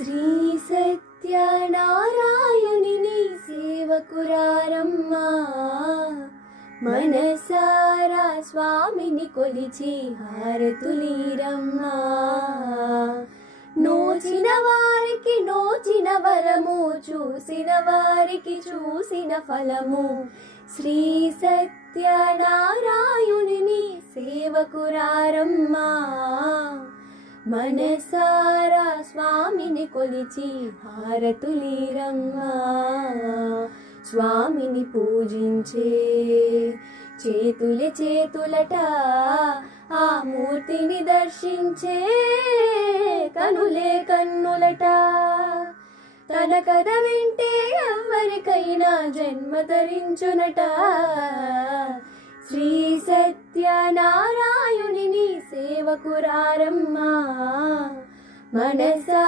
శ్రీ సత్యనారాయణుని సేవకురారమ్మా, మనసారా స్వామిని కొలిచి హారతులీరమ్మా. నోచిన వారికి నోచిన వరము, చూసిన వారికి చూసిన ఫలము. శ్రీ సత్యనారాయణుని సేవకురారమ్మా, మనసారా స్వామిని కొలిచి హారతులీరమ్మా. స్వామిని పూజించే చేతులే చేతులట, ఆ మూర్తిని దర్శించే కనులే కన్నులట. తన కథ వింటే ఎవరికైనా జన్మ ధరించునట. శ్రీ సత్యనారాయణుని సేవకురారమ్మా, మనసా